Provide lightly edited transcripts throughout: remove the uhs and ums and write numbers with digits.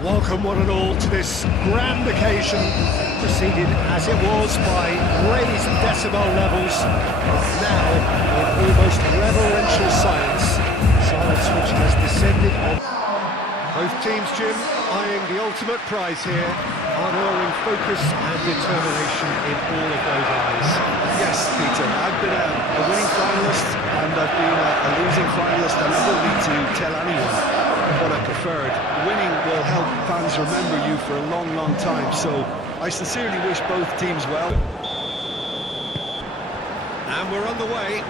Welcome one and all to this grand occasion, preceded as it was by raised decibel levels, now in almost reverential silence which has descended on both teams, Jim, eyeing the ultimate prize here, unerring focus and determination in all of those eyes. Yes, Peter, I've been a winning finalist and I've been a losing finalist, and I don't need to tell anyone what I preferred. Winning will help fans remember you for a long, long time, so I sincerely wish both teams well. And we're on the way.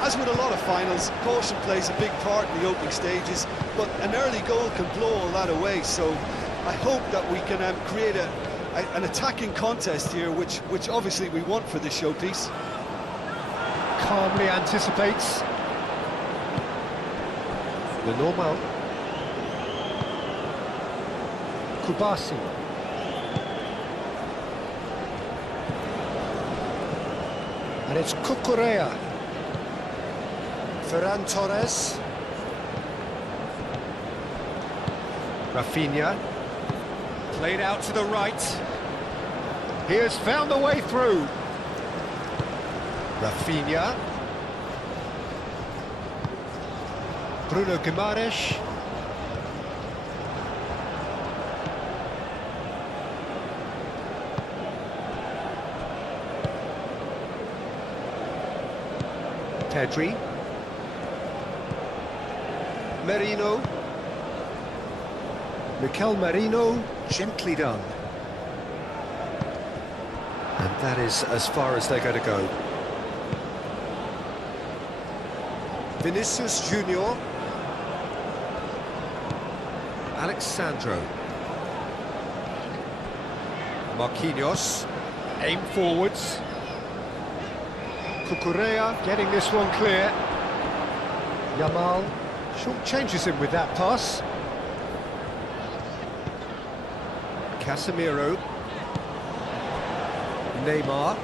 As with a lot of finals, caution plays a big part in the opening stages, but an early goal can blow all that away, so I hope that we can create an attacking contest here, which obviously we want for this showpiece. Calmly anticipates. The normal. Kubasi. And it's Cucurella. Ferran Torres. Rafinha. Played out to the right. He has found a way through. Rafinha. Bruno Guimaraes. Pedri. Merino. Mikel Merino, gently done. And that is as far as they're going to go. Vinicius Junior. Alexandro. Marquinhos. Aim forwards. Cucurella getting this one clear. Yamal short changes him with that pass. Casemiro. Neymar.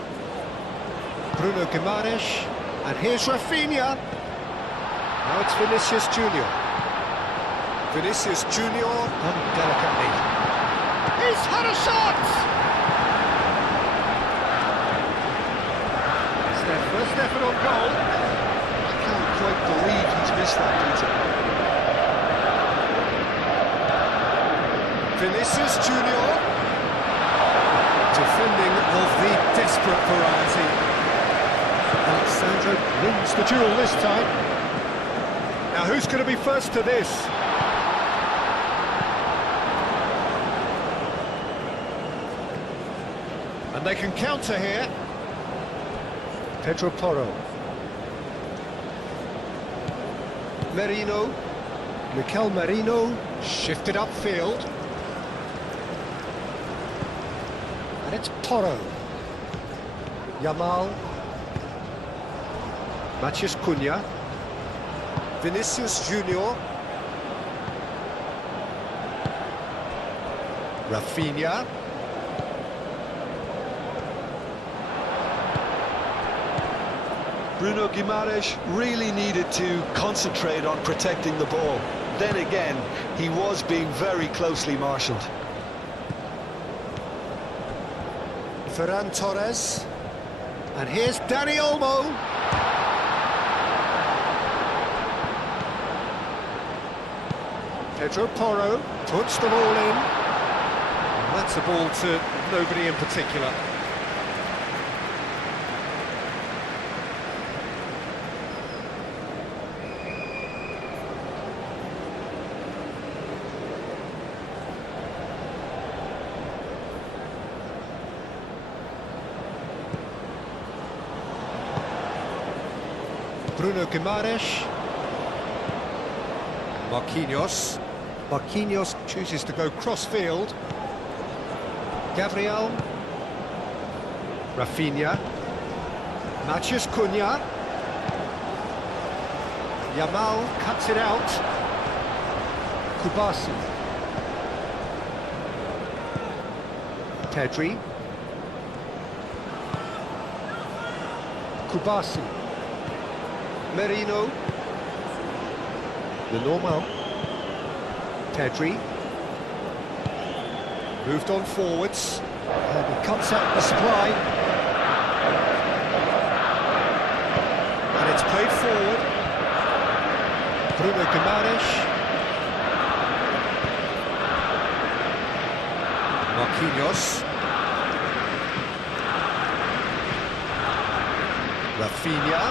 Bruno Guimaraes. And here's Rafinha. Now it's Vinicius Junior. Vinicius Junior done delicately. He's had a shot! It's their first effort on goal. I can't quite believe he's missed that, Peter. Vinicius Junior. Defending of the desperate variety. Alexandro wins the duel this time. Now who's going to be first to this? And they can counter here. Pedro Porro. Merino. Mikel Merino. Shifted upfield. And it's Porro. Yamal. Matheus Cunha. Vinicius Junior. Rafinha. Bruno Guimaraes really needed to concentrate on protecting the ball. Then again, he was being very closely marshalled. Ferran Torres. And here's Dani Olmo. Pedro Porro puts the ball in. And that's a ball to nobody in particular. Bruno Guimaraes. Marquinhos. Marquinhos chooses to go cross-field. Gabriel. Rafinha. Matheus Cunha. Yamal cuts it out. Kubasi. Pedri. Kubasi. Merino. The normal. Pedri. Moved on forwards. And he cuts out the supply. And it's played forward. Bruno Guimaraes. Marquinhos. Rafinha.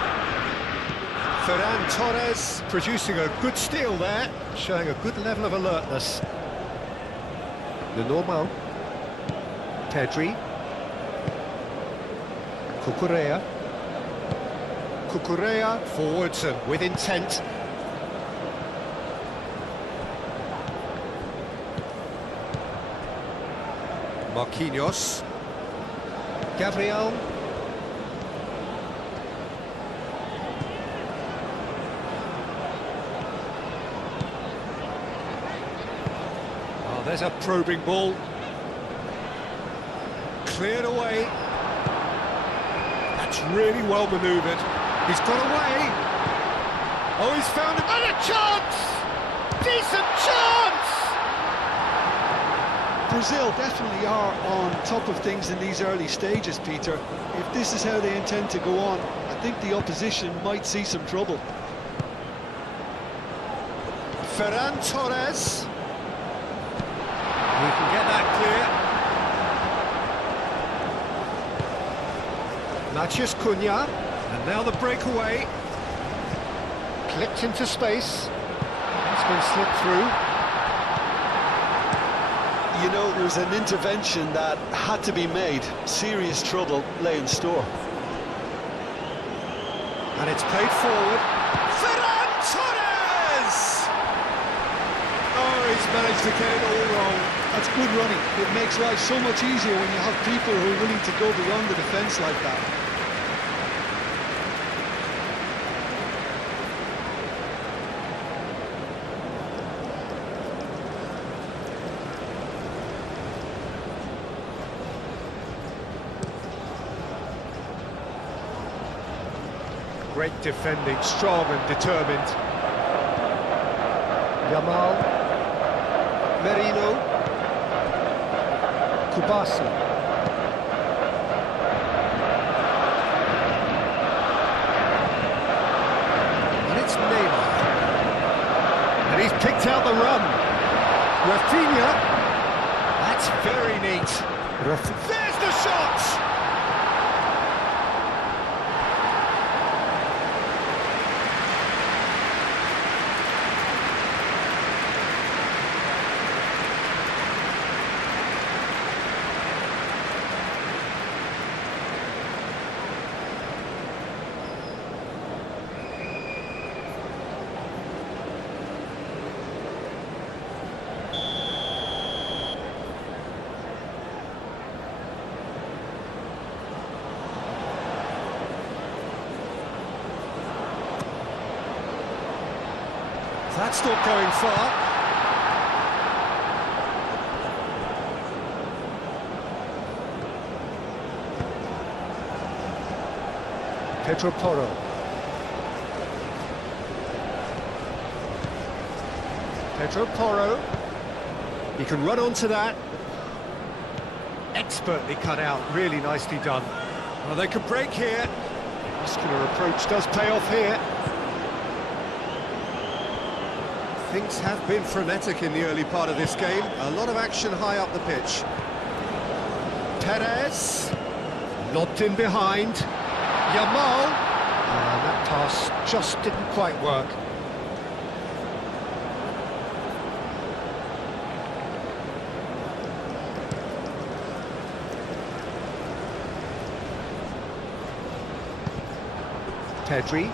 Ferran Torres producing a good steal there, showing a good level of alertness. The normal. Pedri. Cucurella. Cucurella forwards and with intent. Marquinhos. Gabriel. Oh, there's a probing ball. Cleared away. That's really well manoeuvred. He's got away. Oh, he's found another chance! Decent chance! Brazil definitely are on top of things in these early stages, Peter. If this is how they intend to go on, I think the opposition might see some trouble. Ferran Torres. We can get that clear. Matheus Cunha. And now the breakaway. Clipped into space. It's been slipped through. You know, there was an intervention that had to be made. Serious trouble lay in store. And it's played forward. Ferran Torres! Oh, he's managed to get it all wrong. That's good running. It makes life so much easier when you have people who are willing to go beyond the defence like that. Great defending, strong and determined. Yamal. Merino. Kubasi. And it's Neymar. And he's picked out the run. Rafinha. That's very neat. There's the shot! That's not going far. Pedro Porro. Pedro Porro. He can run onto that. Expertly cut out, really nicely done. Well, they could break here. Muscular approach does pay off here. Things have been frenetic in the early part of this game. A lot of action high up the pitch. Perez. Lobbed in behind. Yamal. And that pass just didn't quite work. Pedri.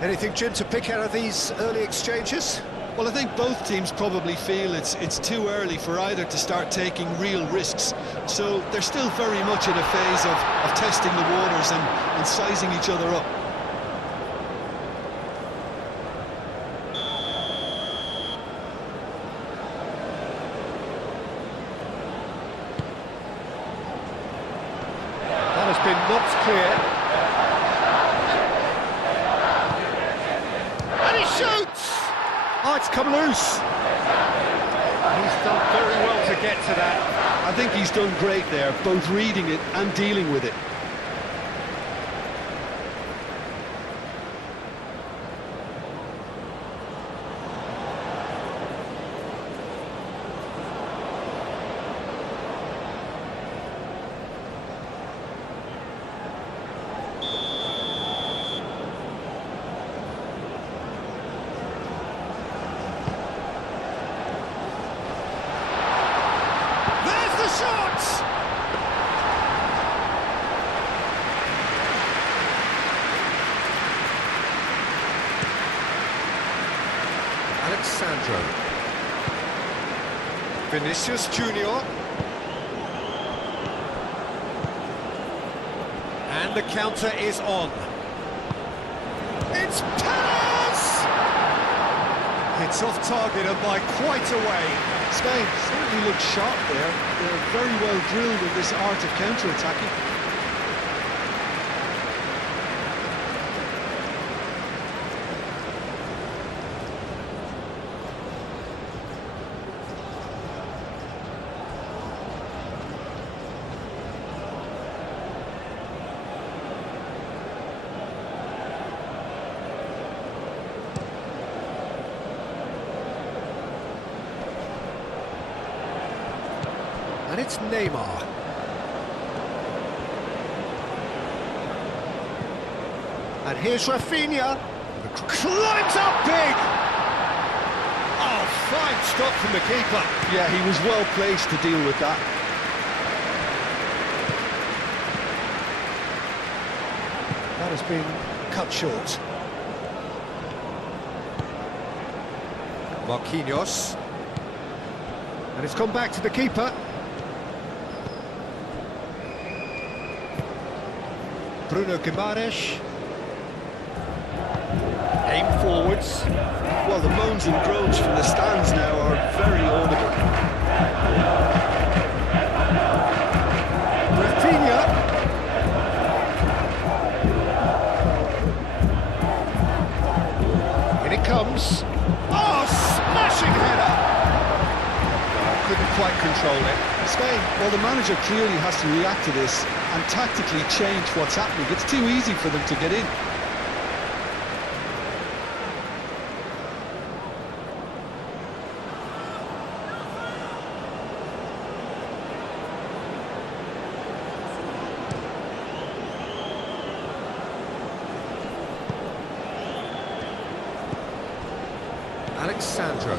Anything, Jim, to pick out of these early exchanges? Well, I think both teams probably feel it's too early for either to start taking real risks. So they're still very much in a phase of testing the waters and sizing each other up. That has been knocked clear. it's come loose. He's done very well to get to that. I think he's done great there, both reading it and dealing with it. Shots! Alexandro. Vinicius Junior. And the counter is on. It's Perez! It's off target and by quite a way. Spain certainly looked sharp there. They're very well drilled in this art of counter-attacking. And it's Neymar. And here's Rafinha. Climbs up big! Oh, fine stop from the keeper. Yeah, he was well placed to deal with that. That has been cut short. Marquinhos. And it's gone back to the keeper. Bruno Guimaraes. Aim forwards. Well, the moans and groans from the stands now are very audible. Rafinha. In it comes. Oh, smashing header! Couldn't quite control it. Spain, well, the manager clearly has to react to this and tactically change what's happening. It's too easy for them to get in. Alexandro.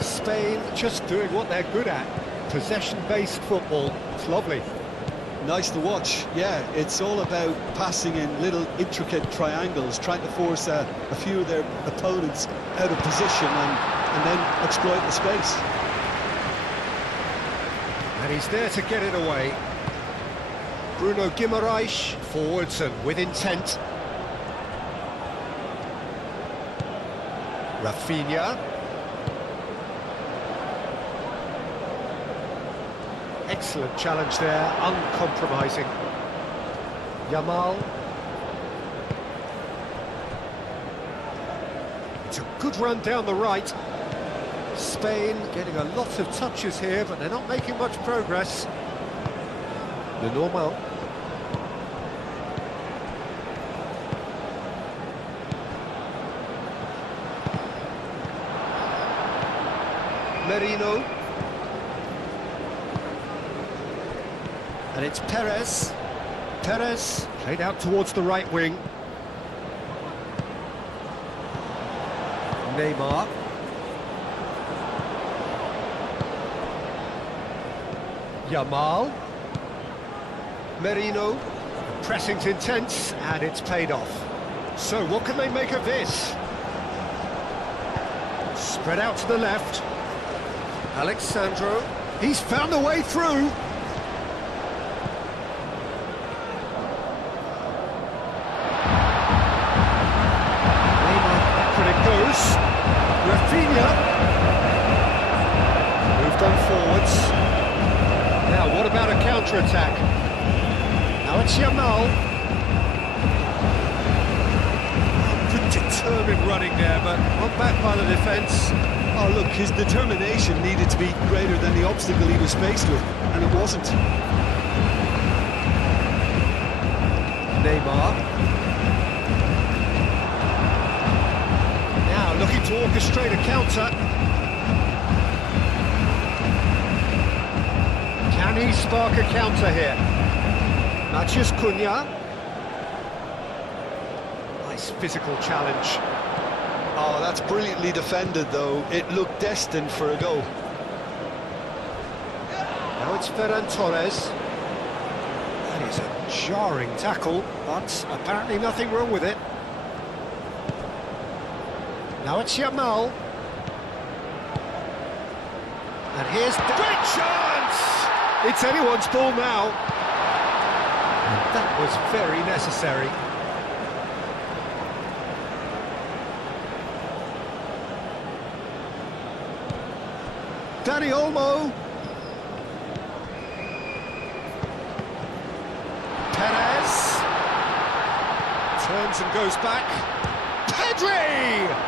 Spain just doing what they're good at. Possession-based football. It's lovely. Nice to watch. Yeah, it's all about passing in little intricate triangles, trying to force a few of their opponents out of position and then exploit the space. And he's there to get it away. Bruno Guimaraes, forwards and with intent. Rafinha. Excellent challenge there, uncompromising. Yamal. It's a good run down the right. Spain getting a lot of touches here, but they're not making much progress. The normal. Merino. And it's Perez. Perez played out towards the right wing. Neymar. Yamal. Merino. Pressing's intense, and it's paid off. So what can they make of this? Spread out to the left. Alexandro. He's found a way through. Rafinha moved on forwards. Now what about a counter-attack? Now it's Yamal. Good determined run. running there, but not back by the defence. Oh, look, his determination needed to be greater than the obstacle he was faced with, and it wasn't. Neymar. Now looking to orchestrate a counter. Can he spark a counter here? Matheus Cunha. Nice physical challenge. Oh, that's brilliantly defended, though. It looked destined for a goal. Now it's Ferran Torres. That is a jarring tackle, but apparently nothing wrong with it. Now it's Yamal. And here's the great chance! It's anyone's ball now. And that was very necessary. Dani Olmo. Perez. Turns and goes back. Pedri!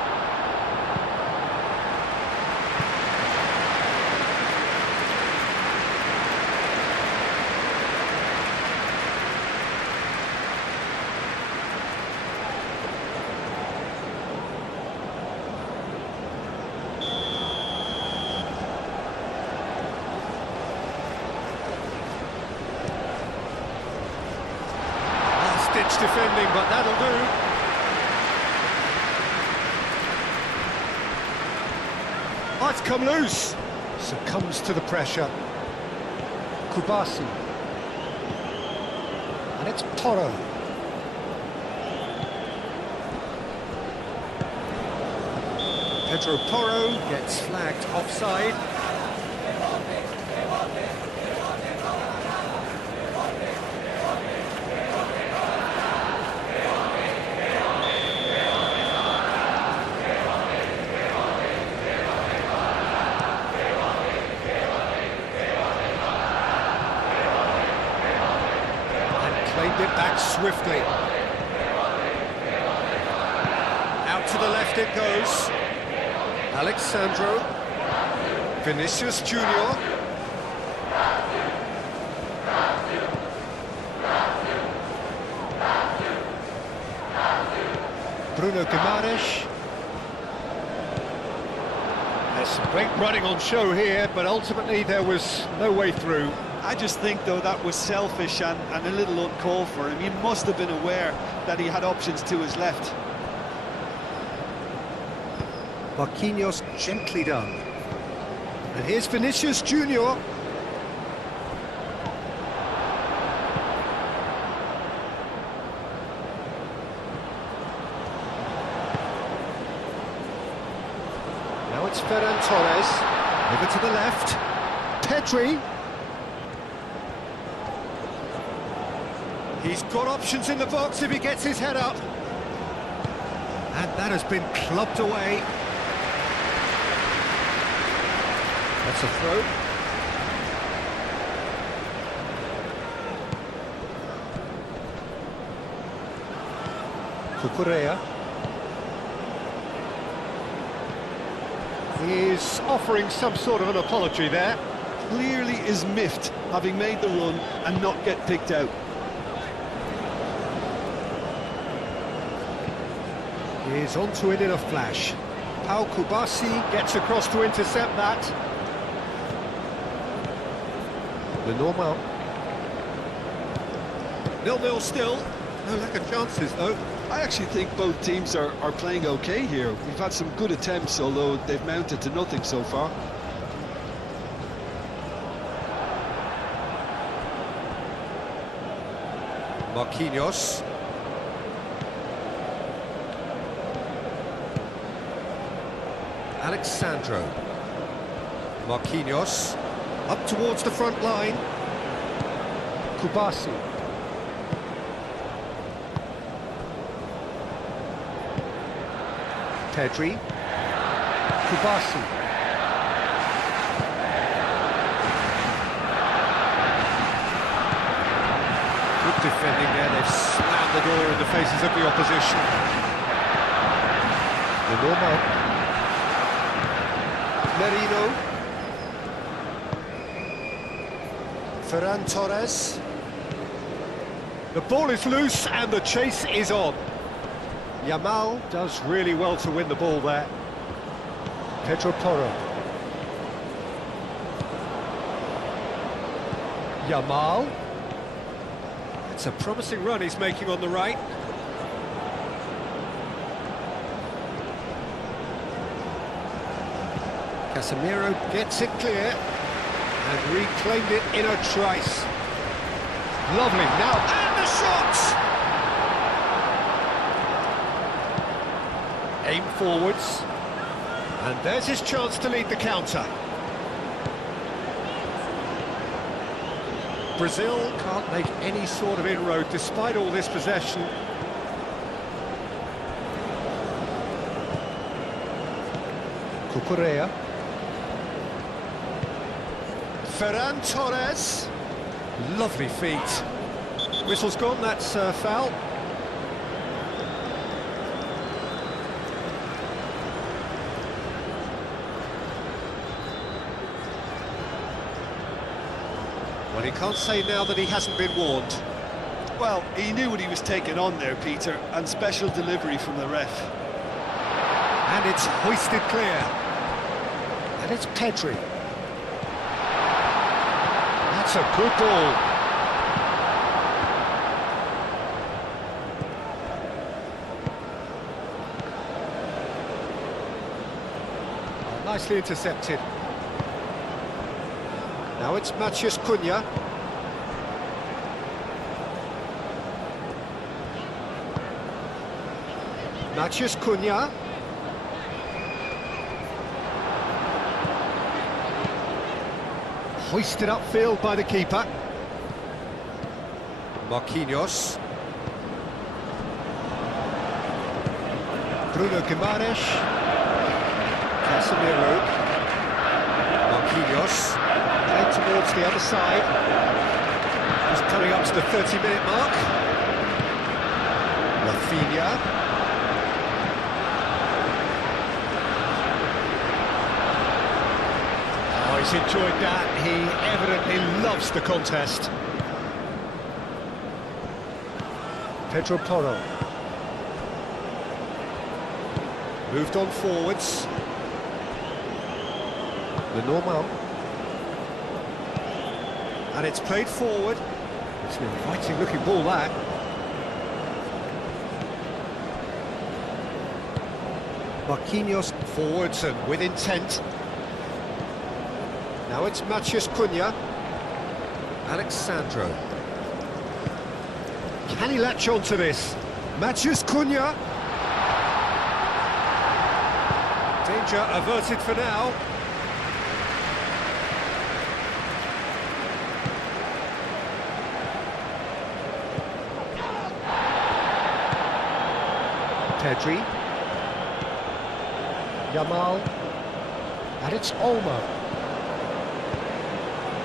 Defending, but that'll do. Oh, it's come loose. Succumbs to the pressure. Kubasi. And it's Porro. Pedro Porro gets flagged offside. Claimed it back swiftly. Out to the left it goes. Alexandro. Vinicius Junior. Bruno Guimaraes. There's some great running on show here, but ultimately there was no way through. I just think, though, that was selfish and a little uncalled for him. He must have been aware that he had options to his left. Marquinhos gently done. And here's Vinicius Junior. Now it's Ferran Torres. Over to the left. Pedri. He's got options in the box if he gets his head up. And that has been clubbed away. That's a throw. Cucurella. He's offering some sort of an apology there. Clearly is miffed, having made the run and not get picked out. He's onto it in a flash. Pau Kubasi gets across to intercept that. The normal. 0-0 still. No lack of chances though. I actually think both teams are playing okay here. We've had some good attempts, although they've mounted to nothing so far. Marquinhos. Alexandro. Marquinhos. Up towards the front line. Kubasi. Pedri. Kubasi. Good defending there. They've slammed the door in the faces of the opposition. The normal. Merino. Ferran Torres. The ball is loose and the chase is on. Yamal does really well to win the ball there. Pedro Porro. Yamal. It's a promising run he's making on the right. Casemiro gets it clear and reclaimed it in a trice. Lovely, now, and the shot! Aim forwards, and there's his chance to lead the counter. Brazil can't make any sort of inroad despite all this possession. Cucurella. Ferran Torres. Lovely feet. Whistle's gone, that's foul. Well, he can't say now that he hasn't been warned. Well, he knew what he was taking on there, Peter, and special delivery from the ref. And it's hoisted clear. And it's Pedri. That's a good ball. Oh, nicely intercepted. Now it's Matheus Cunha. Matheus Cunha. Hoisted upfield by the keeper. Marquinhos. Bruno Guimaraes. Casemiro. Marquinhos. Played towards the other side. He's coming up to the 30-minute mark. Rafinha. Oh, he's enjoyed that. He evidently loves the contest. Pedro Porro. Moved on forwards. The normal. And it's played forward. It's an inviting looking ball, that. Marquinhos forwards and with intent. Now it's Matheus Cunha. Alexandro. Can he latch on to this? Matheus Cunha. Danger averted for now. Pedri. Yamal. And it's Olmo.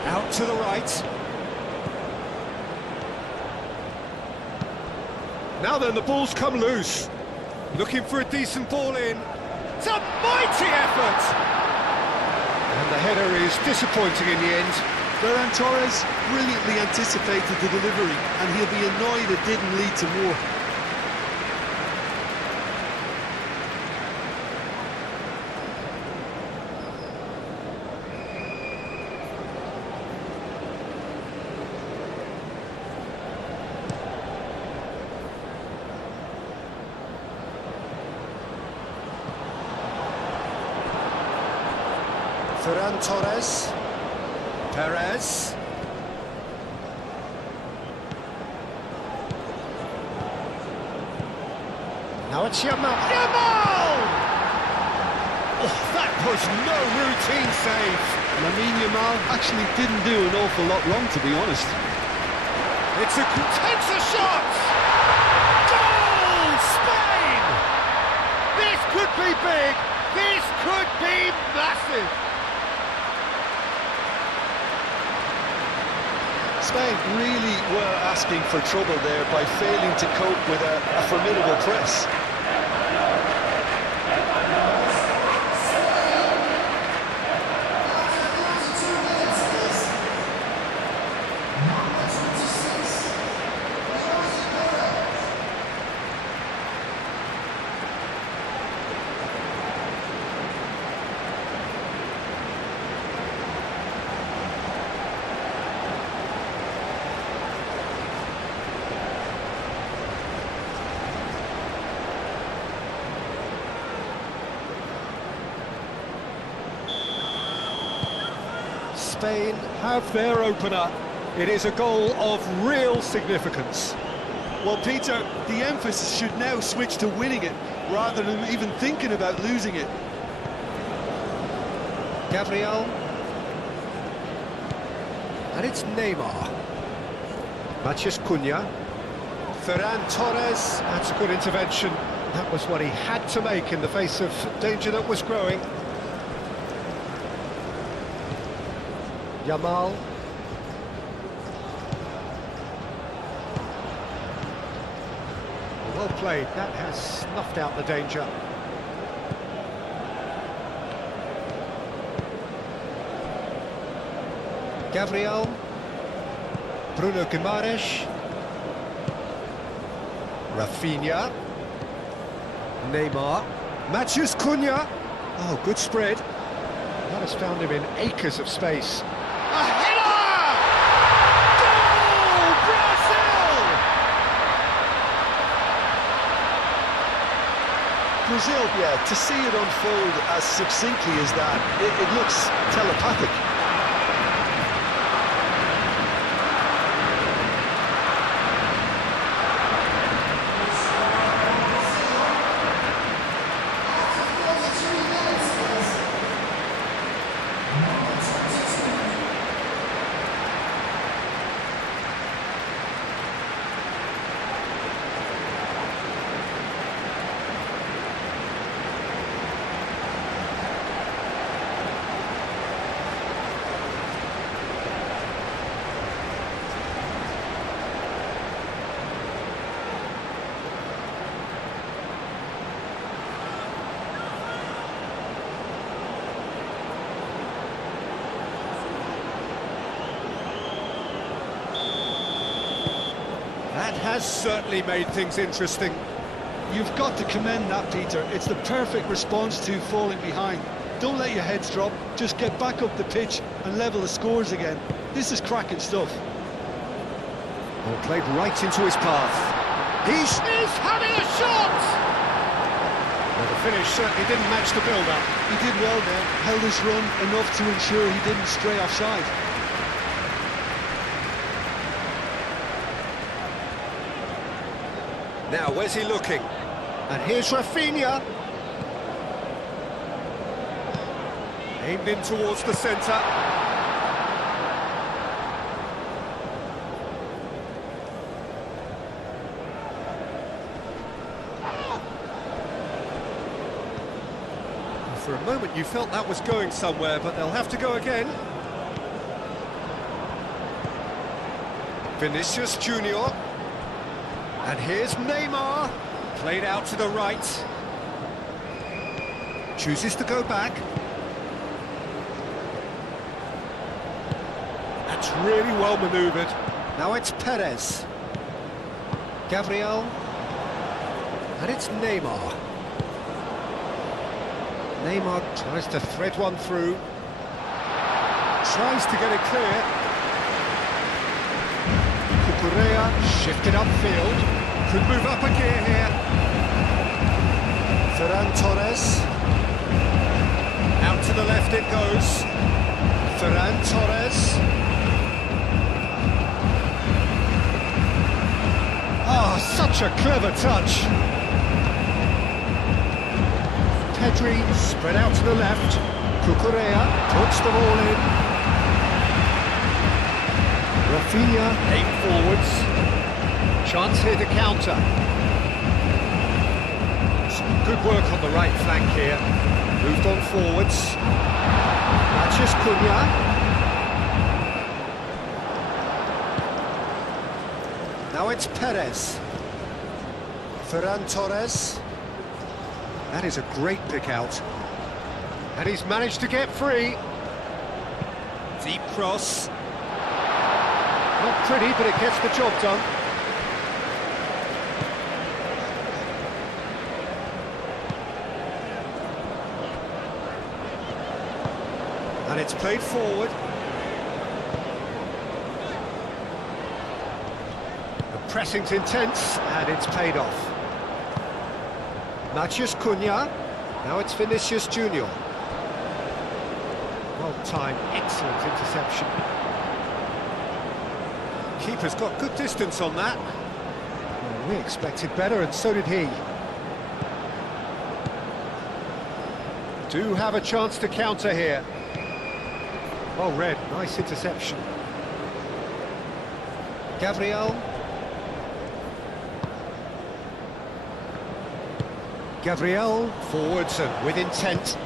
Out to the right. Now then, the ball's come loose. Looking for a decent ball in. It's a mighty effort! And the header is disappointing in the end. Ferran Torres brilliantly anticipated the delivery, and he'll be annoyed it didn't lead to more. Ferran Torres. Perez. Now it's Yamal. Yamal! Oh, that was no routine save. Yamal actually didn't do an awful lot wrong, to be honest. It's a contentious shot! Goal! Spain! This could be big. This could be massive. Spain really were asking for trouble there by failing to cope with a formidable press. Spain have their opener. It is a goal of real significance. Well, Peter, the emphasis should now switch to winning it, rather than even thinking about losing it. Gabriel. And it's Neymar. Matheus Cunha. Ferran Torres. That's a good intervention. That was what he had to make in the face of danger that was growing. Yamal. Well played. That has snuffed out the danger. Gabriel. Bruno Guimaraes. Rafinha. Neymar. Matheus Cunha. Oh, good spread. That has found him in acres of space. A header! Goal! Brazil! Brazil, yeah, to see it unfold as succinctly as that, it looks telepathic. That has certainly made things interesting. You've got to commend that, Peter. It's the perfect response to falling behind. Don't let your heads drop, just get back up the pitch and level the scores again. This is cracking stuff. Well, played right into his path. He's having a shot! Well, the finish certainly didn't match the build-up. He did well there, held his run enough to ensure he didn't stray offside. Now, where's he looking? And here's Rafinha. Aimed in towards the centre. For a moment you felt that was going somewhere, but they'll have to go again. Vinicius Junior. And here's Neymar, played out to the right. Chooses to go back. That's really well manoeuvred. Now it's Perez. Gabriel. And it's Neymar. Neymar tries to thread one through. Tries to get it clear. Correa shifted upfield, could move up a gear here. Ferran Torres, out to the left it goes. Ferran Torres. Oh, such a clever touch. Pedri spread out to the left. Correa puts the ball in. Rafinha, aim forwards. Chance here to counter. Some good work on the right flank here. Moved on forwards. Matheus Cunha. Now it's Perez. Ferran Torres. That is a great pick out. And he's managed to get free. Deep cross. Not pretty, but it gets the job done. And it's played forward. The pressing's intense, and it's paid off. Matheus Cunha. Now it's Vinicius Junior. Well timed, excellent interception. Keeper's got good distance on that. Well, we expected better, and so did he. Do have a chance to counter here. Well read, nice interception. Gabriel. Gabriel, forwards and with intent.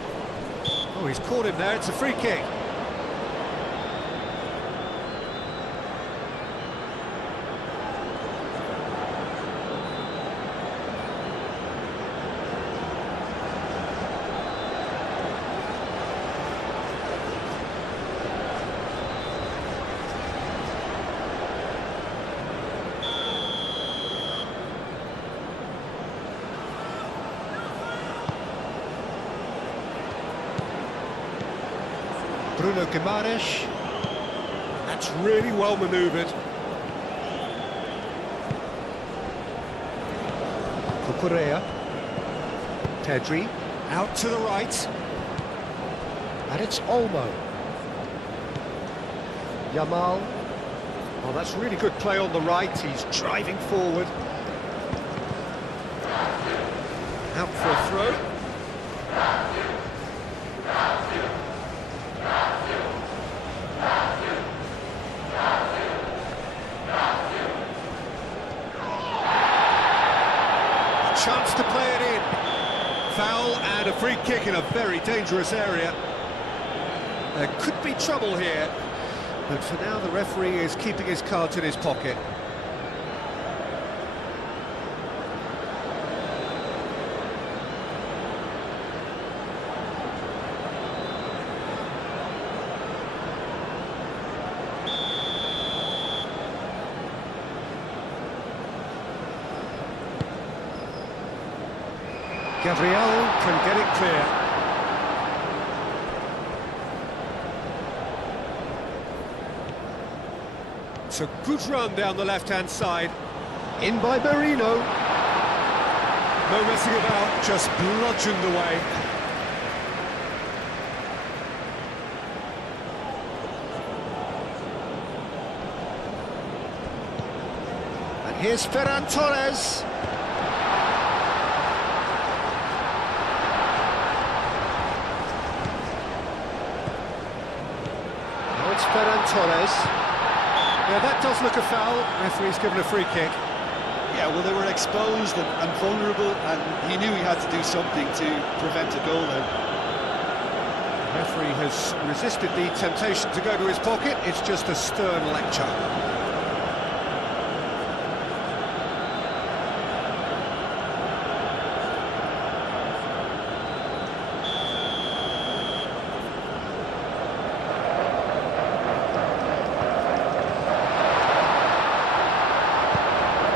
Oh, he's caught him there, it's a free kick. Bruno Guimaraes. That's really well manoeuvred. Cucurella. Pedri. Out to the right. And it's Olmo. Yamal. Oh, that's really good play on the right. He's driving forward. Out for a throw. Chance to play it in. Foul and a free kick in a very dangerous area. There could be trouble here, but for now the referee is keeping his cards in his pocket. Gabriel can get it clear. It's a good run down the left-hand side. In by Marino. No messing about, just bludgeoned away. And here's Ferran Torres. Ferran Torres. Yeah, that does look a foul. Referee's given a free kick. Yeah, well, they were exposed and vulnerable, and he knew he had to do something to prevent a goal then. The referee has resisted the temptation to go to his pocket. It's just a stern lecture.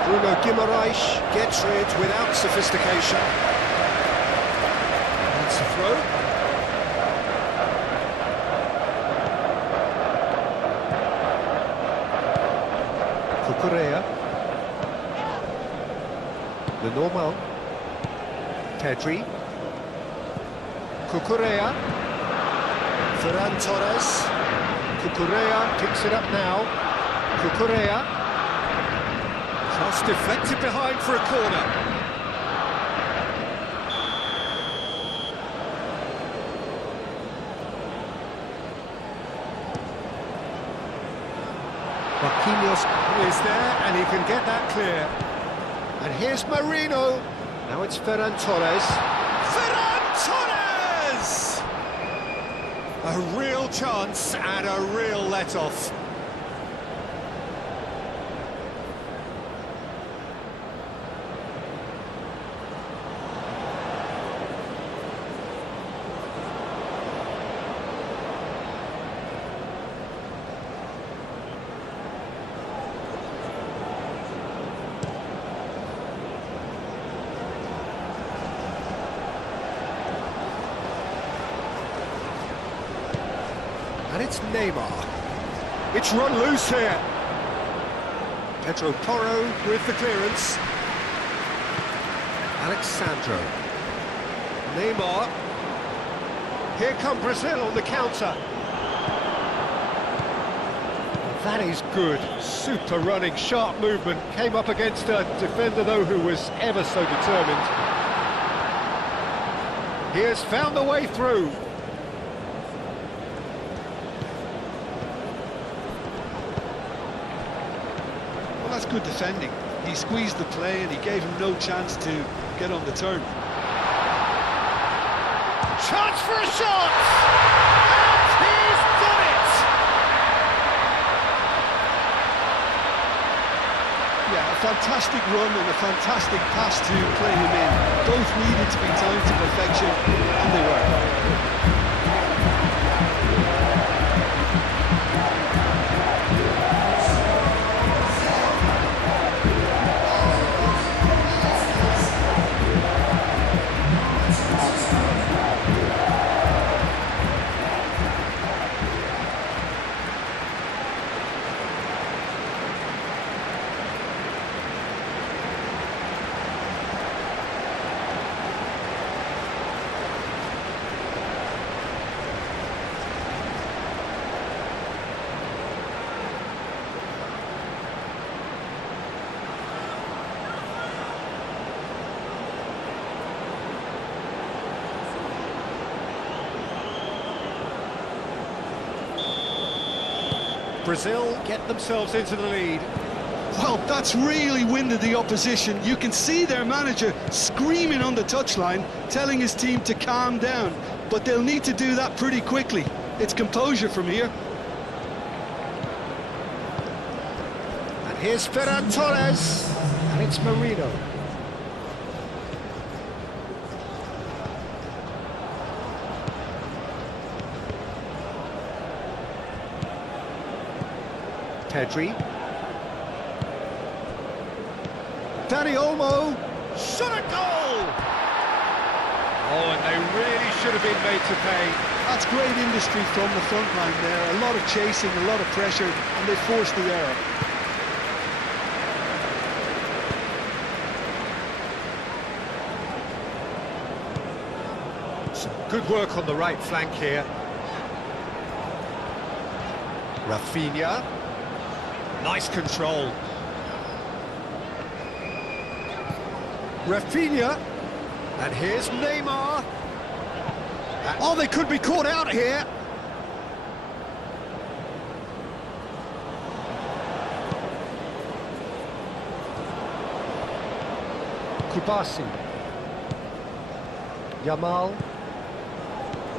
Bruno Guimaraes gets rid without sophistication. That's a throw. Cucurella. Lenormand. Pedri. Cucurella. Ferran Torres. Cucurella picks it up now. Cucurella. Cross deflected behind for a corner. Marquinhos is there and he can get that clear. And here's Marino. Now it's Ferran Torres. Ferran Torres! A real chance and a real let-off. And it's Neymar. It's run loose here. Pedro Porro with the clearance. Alexandro. Neymar. Here come Brazil on the counter. That is good. Super running, sharp movement. Came up against a defender, though, who was ever so determined. He has found the way through. Well, that's good defending. He squeezed the play and he gave him no chance to get on the turn. Chance for a shot! And he's done it! Yeah, a fantastic run and a fantastic pass to play him in. Both needed to be timed to perfection, and they were. Brazil get themselves into the lead. Well, that's really winded the opposition. You can see their manager screaming on the touchline, telling his team to calm down. But they'll need to do that pretty quickly. It's composure from here. And here's Ferran Torres, and it's Marino. Pedri. Dani Olmo. Shot a goal! Oh, and they really should have been made to pay. That's great industry from the front line there. A lot of chasing, a lot of pressure, and they forced the error. Some good work on the right flank here. Rafinha. Nice control. Rafinha. And here's Neymar. Oh, they could be caught out here. Kubasi. Yamal.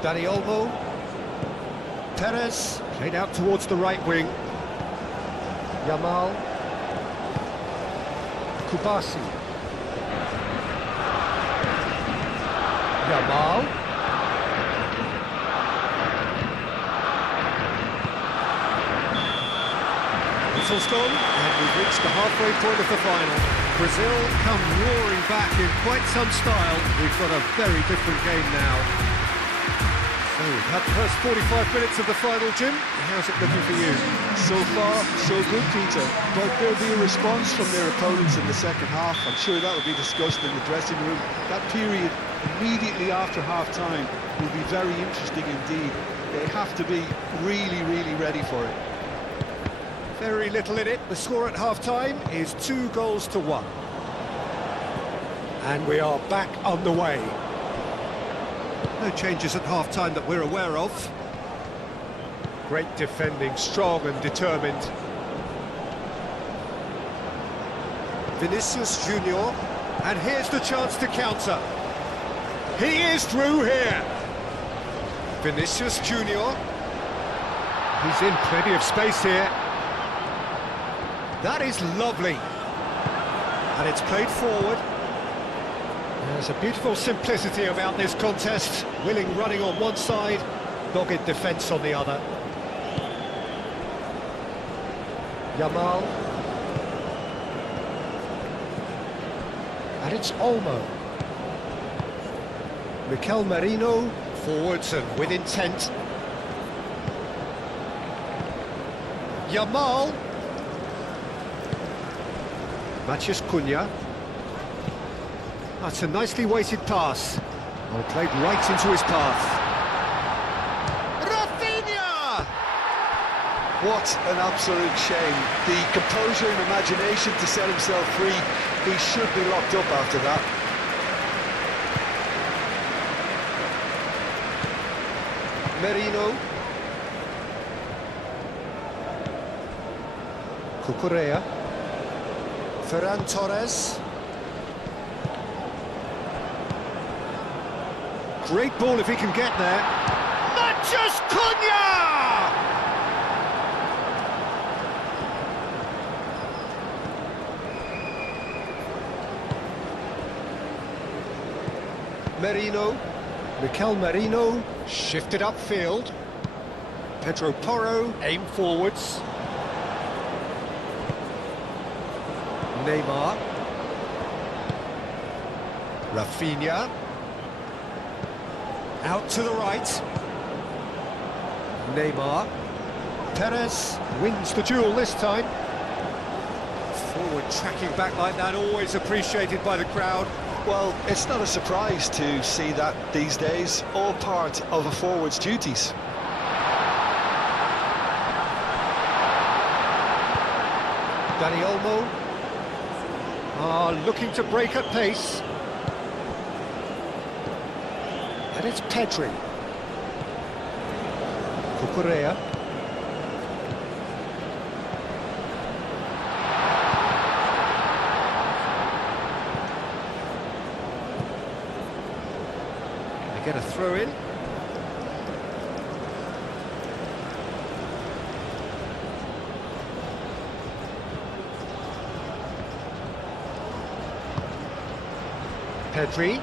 Dani Olmo. Perez. Played out towards the right wing. Yamal. Kubasi. Yamal. Whistle's gone, and we've reached the halfway point of the final. Brazil come roaring back in quite some style. We've got a very different game now. So we've had the first 45 minutes of the final, Jim. How's it looking for you? So far, so good, Peter. But there'll be a response from their opponents in the second half. I'm sure that will be discussed in the dressing room. That period immediately after half-time will be very interesting indeed. They have to be really, really ready for it. Very little in it. The score at half-time is 2-1. And we are back underway. No changes at half-time that we're aware of. Great defending, strong and determined. Vinicius Junior, and here's the chance to counter. He is through here. Vinicius Junior. He's in plenty of space here. That is lovely. And it's played forward. There's a beautiful simplicity about this contest. Willing running on one side, dogged defence on the other. Yamal. And it's Olmo. Mikel Merino, forwards and with intent. Yamal. Matheus Cunha. That's a nicely weighted pass. Well, played right into his path. Rafinha! What an absolute shame. The composure and imagination to set himself free. He should be locked up after that. Merino. Cucurella. Ferran Torres. Great ball if he can get there. Matches Cunha! Merino. Mikel Merino shifted upfield. Pedro Porro aimed forwards. Neymar. Rafinha. Out to the right. Neymar. Perez wins the duel this time. Forward tracking back like that, always appreciated by the crowd. Well, it's not a surprise to see that these days, all part of a forward's duties. Dani Olmo. Looking to break at pace. And it's Pedri. Cucurella. They get a throw in. Pedri.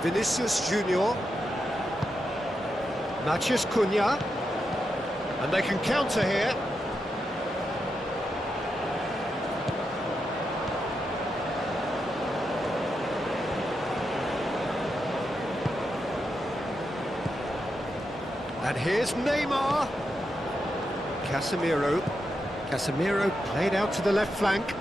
Vinicius Junior. Matches Cunha. And they can counter here. And here's Neymar. Casemiro. Casemiro played out to the left flank.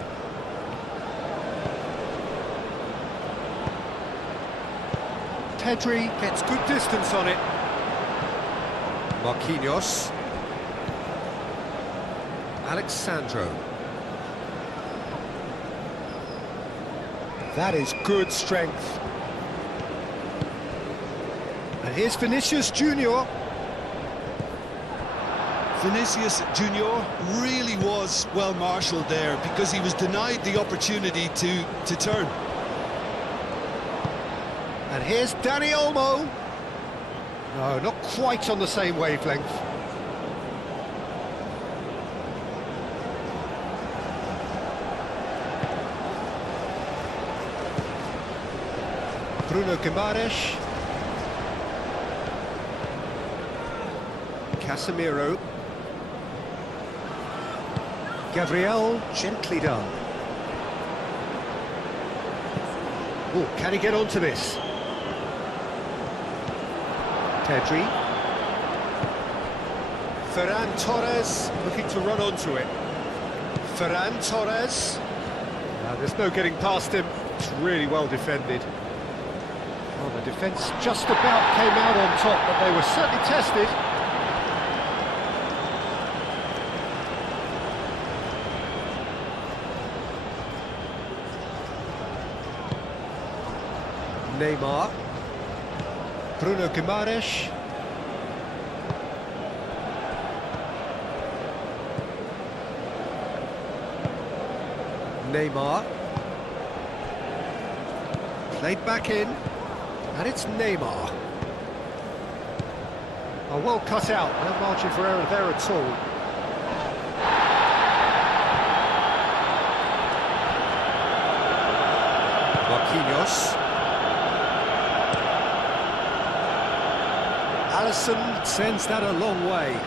Pedri gets good distance on it. Marquinhos. Alexandro. That is good strength. And here's Vinicius Junior. Vinicius Junior really was well marshalled there because he was denied the opportunity to turn. And here's Dani Olmo. No, not quite on the same wavelength. Bruno Guimaraes. Casemiro. Gabriel, gently done. Oh, can he get onto this? Pedri. Ferran Torres looking to run onto it. Ferran Torres. There's no getting past him. It's really well defended. Well, the defence just about came out on top, but they were certainly tested. Neymar. Bruno Guimaraes. Neymar. Played back in. And it's Neymar. Oh, well cut out. No margin for error there at all. Marquinhos. Alisson sends that a long way.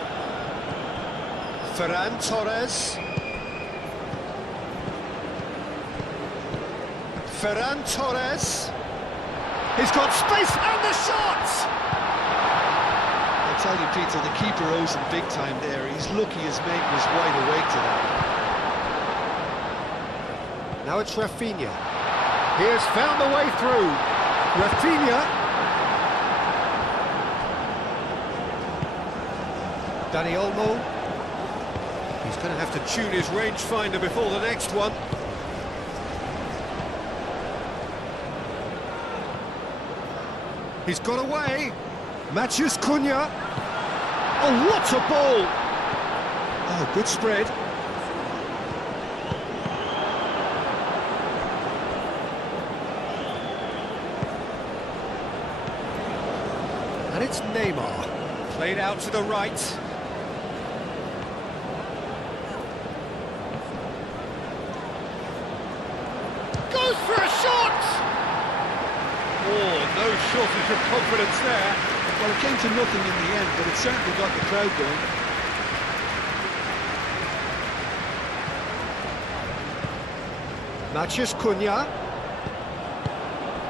Ferran Torres. Ferran Torres. He's got space and the shot! I tell you, Peter, the keeper owes him big time there. He's lucky his mate was wide awake to that. Now it's Rafinha. He has found the way through. Rafinha. Dani Olmo. He's going to have to tune his rangefinder before the next one. He's got away. Matheus Cunha. Oh, what a ball! Oh, good spread. And it's Neymar. Played out to the right. Goes for a shot! Oh, no shortage of confidence there. Well, it came to nothing in the end, but it certainly got the crowd going. Matheus Cunha.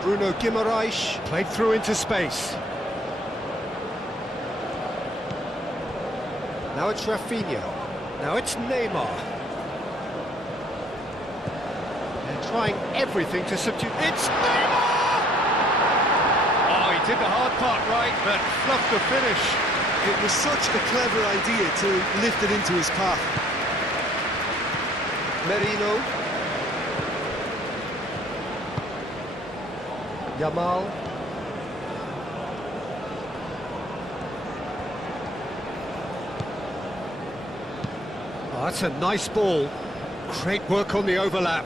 Bruno Guimaraes played through into space. Now it's Rafinha. Now it's Neymar. They're trying everything to subdue. It's Neymar! Oh, he did the hard part right, but fluffed the finish. It was such a clever idea to lift it into his path. Merino. Yamal. Oh, that's a nice ball. Great work on the overlap.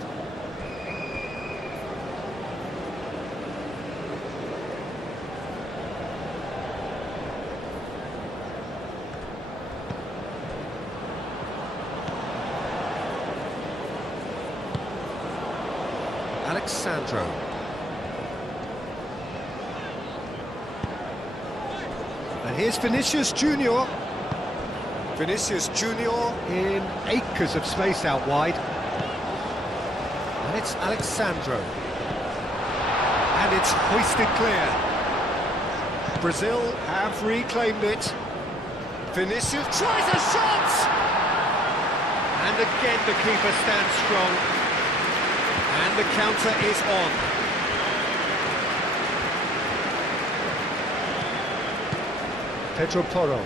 Alexandro. And here's Vinicius Junior. Vinicius Junior in acres of space out wide. And it's Alexandro. And it's hoisted clear. Brazil have reclaimed it. Vinicius tries a shot! And again the keeper stands strong. And the counter is on. Pedro Porro.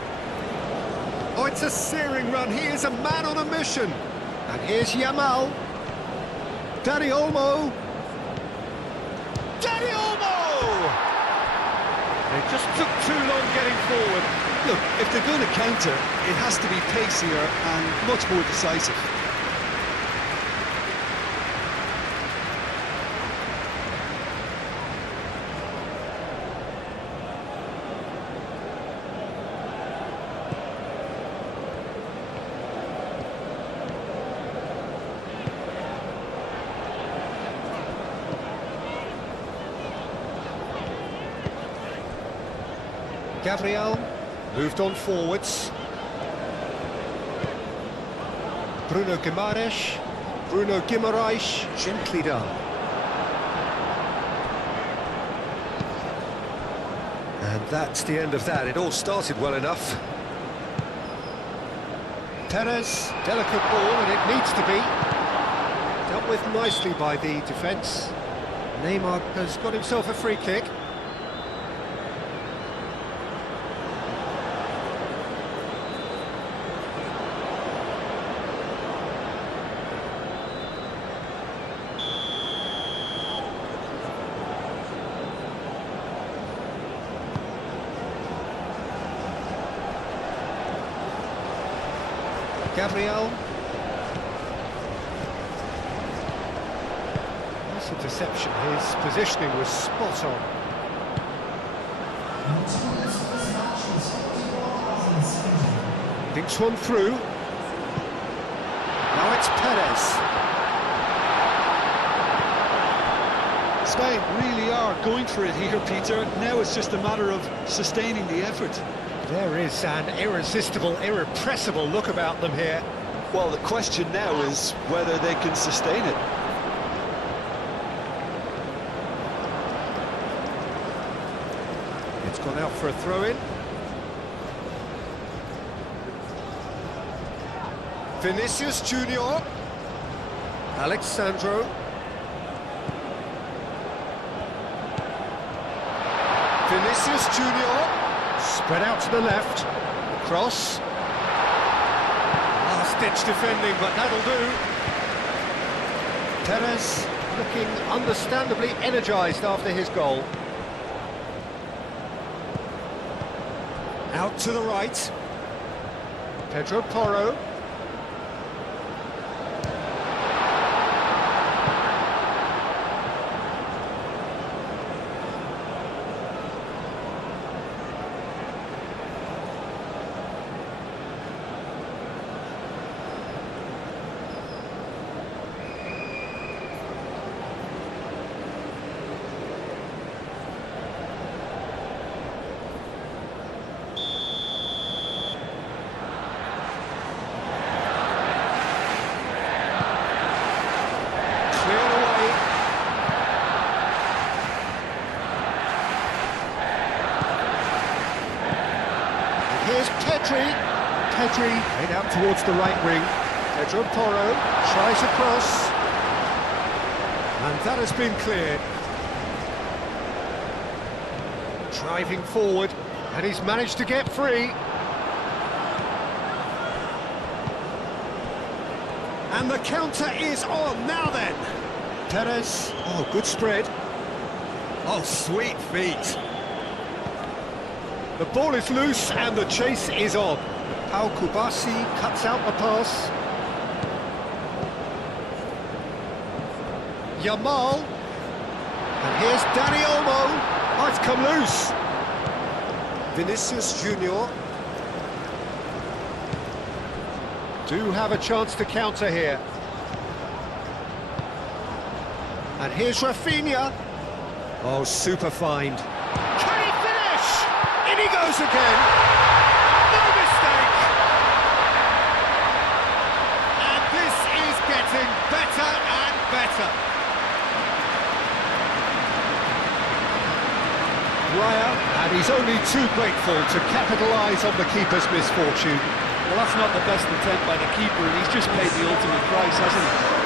Oh, it's a searing run. He is a man on a mission. And here's Yamal. Dani Olmo. Dani Olmo! They just took too long getting forward. Look, if they're going to counter, it has to be pacier and much more decisive. Gabriel moved on forwards. Bruno Guimaraes. Bruno Guimaraes, gently done. And that's the end of that. It all started well enough. Perez, delicate ball, and it needs to be. Dealt with nicely by the defence. Neymar has got himself a free kick. Gabriel. Nice interception. His positioning was spot on. Dinks one through. Now it's Perez. Spain really are going for it here, Peter. Now it's just a matter of sustaining the effort. There is an irresistible, irrepressible look about them here. Well, the question now is whether they can sustain it. It's gone out for a throw-in. Vinicius Junior. Alexandro. Vinicius Junior. Spread out to the left. Cross. last-ditch defending, but that'll do. Perez looking understandably energised after his goal. Out to the right. Pedro Porro. Here's Pedri made out towards the right wing. Pedro Porro tries across. And that has been cleared. Driving forward, and he's managed to get free. And the counter is on, now then. Perez, oh, good spread. Oh, sweet feet. The ball is loose and the chase is on. Pau Kubasi cuts out the pass. Yamal. And here's Dani Olmo. Oh, it's come loose. Vinicius Junior. Do have a chance to counter here. And here's Rafinha. Oh, super find. Can he finish? In he goes again. No mistake. And this is getting better and better. Raya, and he's only too grateful to capitalise on the keeper's misfortune. Well, that's not the best attempt by the keeper, and he's just paid the ultimate price, hasn't he?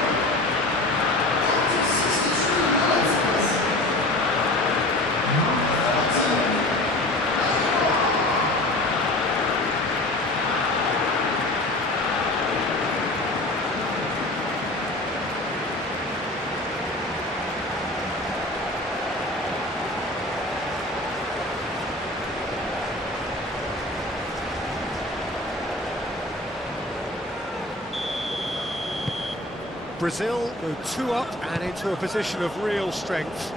Brazil go 2 up and into a position of real strength.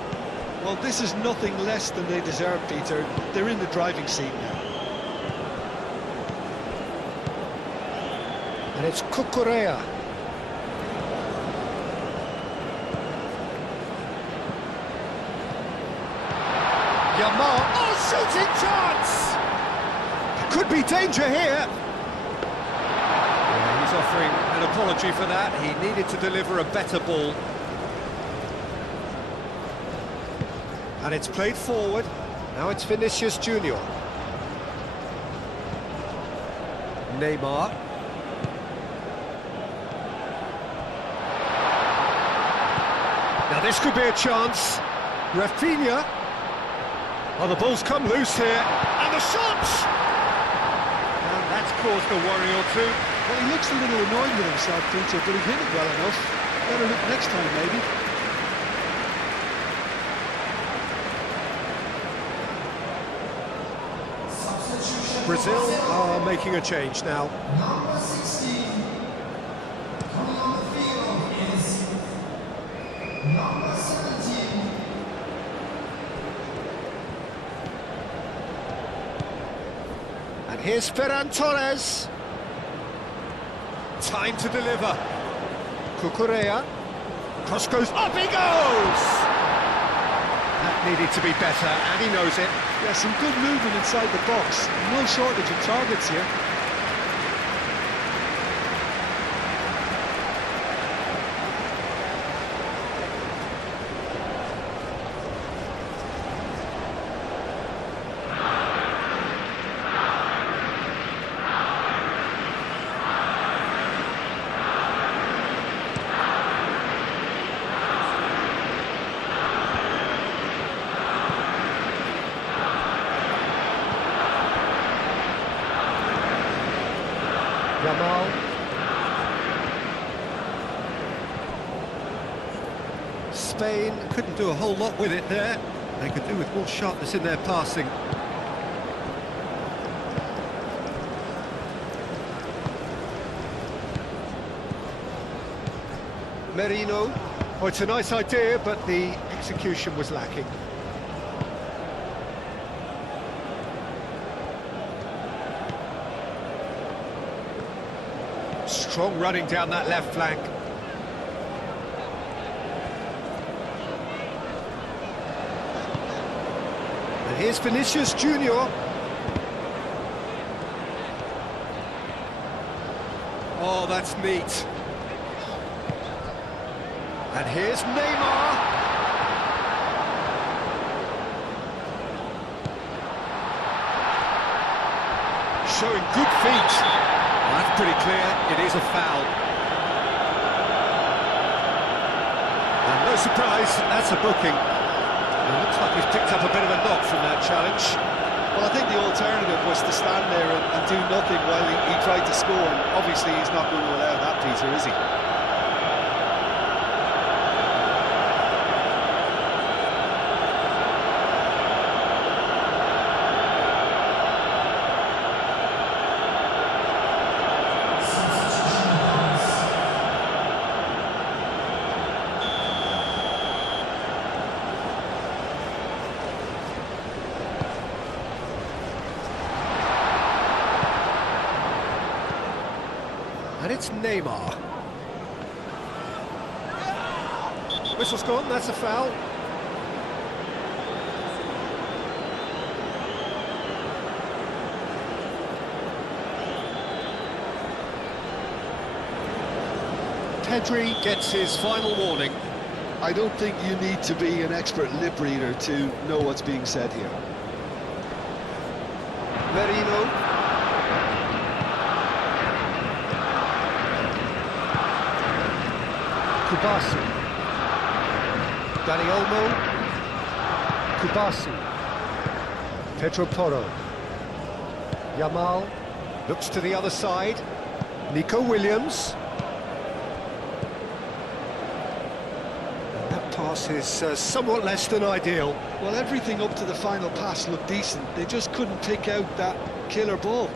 Well, this is nothing less than they deserve, Peter. They're in the driving seat now. And it's Cucurella. Yamal, oh, shooting chance! There could be danger here. Yeah, he's offering an apology for that. He needed to deliver a better ball. And it's played forward. Now it's Vinicius Junior. Neymar. Now this could be a chance. Rafinha. Oh, the ball's come loose here. And the shot! And that's caused a worry or two. Well, he looks a little annoyed with himself, Peter, but he hit it well enough. Better look next time, maybe. Brazil are making a change now. Number 16, coming on the field is number 17. And here's Ferran Torres. Time to deliver. Cucurella. Cross goes, up he goes! That needed to be better, and he knows it. Yeah, some good movement inside the box. No shortage of targets here. Yamal. Spain couldn't do a whole lot with it there. They could do with more sharpness in their passing. Merino. Oh, it's a nice idea, but the execution was lacking. Strong running down that left flank. And here's Vinicius Junior. Oh, that's neat. And here's Neymar. Showing good feet. Well, that's pretty clear, it is a foul. And no surprise, that's a booking. It looks like he's picked up a bit of a knock from that challenge. Well, I think the alternative was to stand there and do nothing while he tried to score. And obviously, he's not going to allow that, Peter, is he? And it's Neymar. Whistle's gone, that's a foul. Pedri gets his final warning. I don't think you need to be an expert lip reader to know what's being said here. Merino. Kubasi. Dani Olmo. Kubasi. Pedro Porro. Yamal. Looks to the other side. Nico Williams. And that pass is somewhat less than ideal. Well, everything up to the final pass looked decent. They just couldn't pick out that killer ball.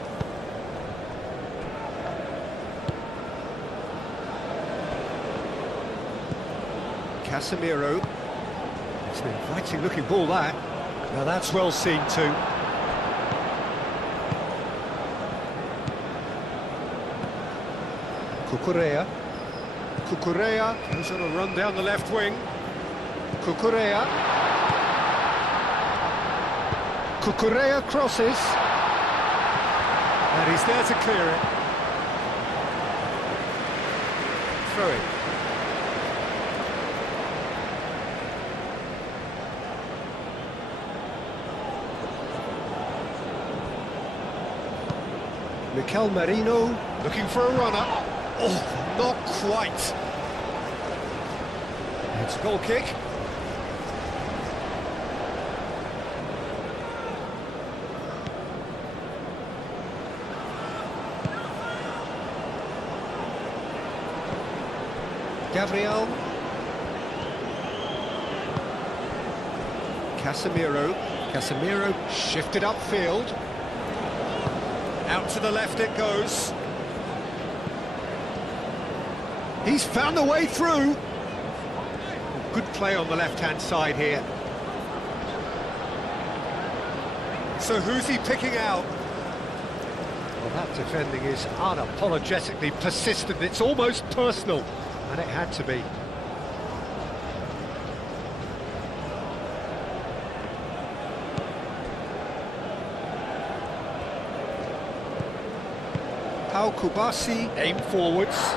Casemiro. It's an inviting looking ball, that. Now that's well seen too. Cucurella. Cucurella goes on a run down the left wing. Cucurella. Cucurella crosses. And he's there to clear it. Throw it. Mikel Merino looking for a runner. Oh, not quite. It's a goal kick. Gabriel. Casemiro. Casemiro shifted upfield. Out to the left it goes. He's found a way through. Good play on the left-hand side here. So who's he picking out? Well, that defending is unapologetically persistent. It's almost personal, and it had to be. Pau Kubasi, aim forwards.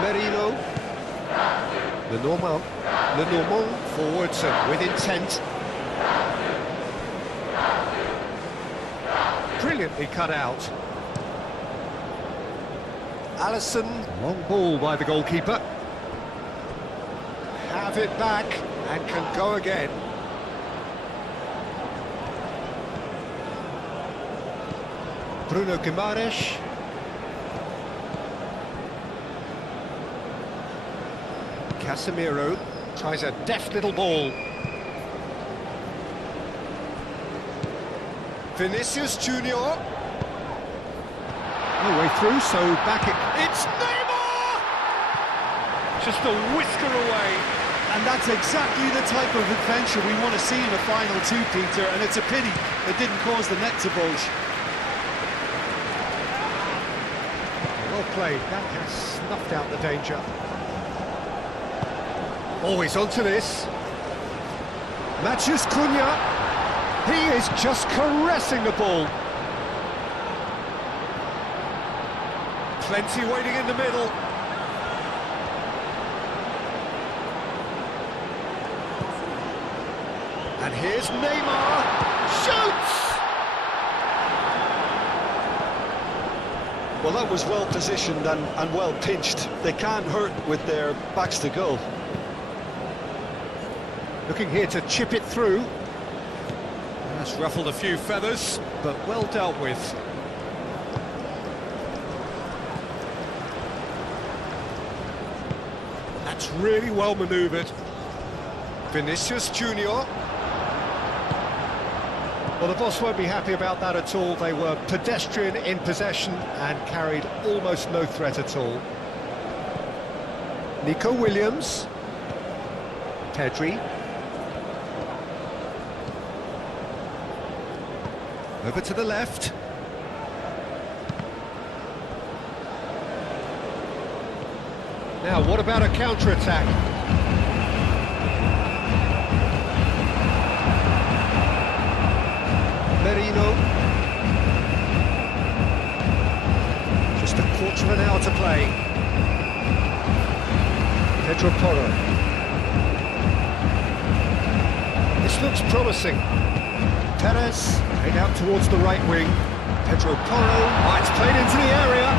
Merino. Lenormand, forwards and with intent. Brilliantly cut out. Alisson, long ball by the goalkeeper. Have it back and can go again. Bruno Guimaraes. Casemiro. Tries a deft little ball. Vinicius Junior. No way through, so back it. It's Neymar! Just a whisker away. And that's exactly the type of adventure we want to see in the final two, Peter, and it's a pity it didn't cause the net to bulge. Well played, that has snuffed out the danger. Always onto this. Matheus Cunha. He is just caressing the ball. Plenty waiting in the middle. And here's Neymar. Shoots! Well, that was well positioned and well pinched. They can't hurt with their backs to goal. Looking here to chip it through. That's ruffled a few feathers, but well dealt with. That's really well manoeuvred. Vinicius Junior. Well, the boss won't be happy about that at all. They were pedestrian in possession and carried almost no threat at all. Nico Williams. Pedri. Over to the left. Now, what about a counter-attack? Merino. Just a quarter of an hour to play. Pedro Porro. This looks promising. Perez, head out towards the right wing. Pedro Porro, oh, it's played into the area.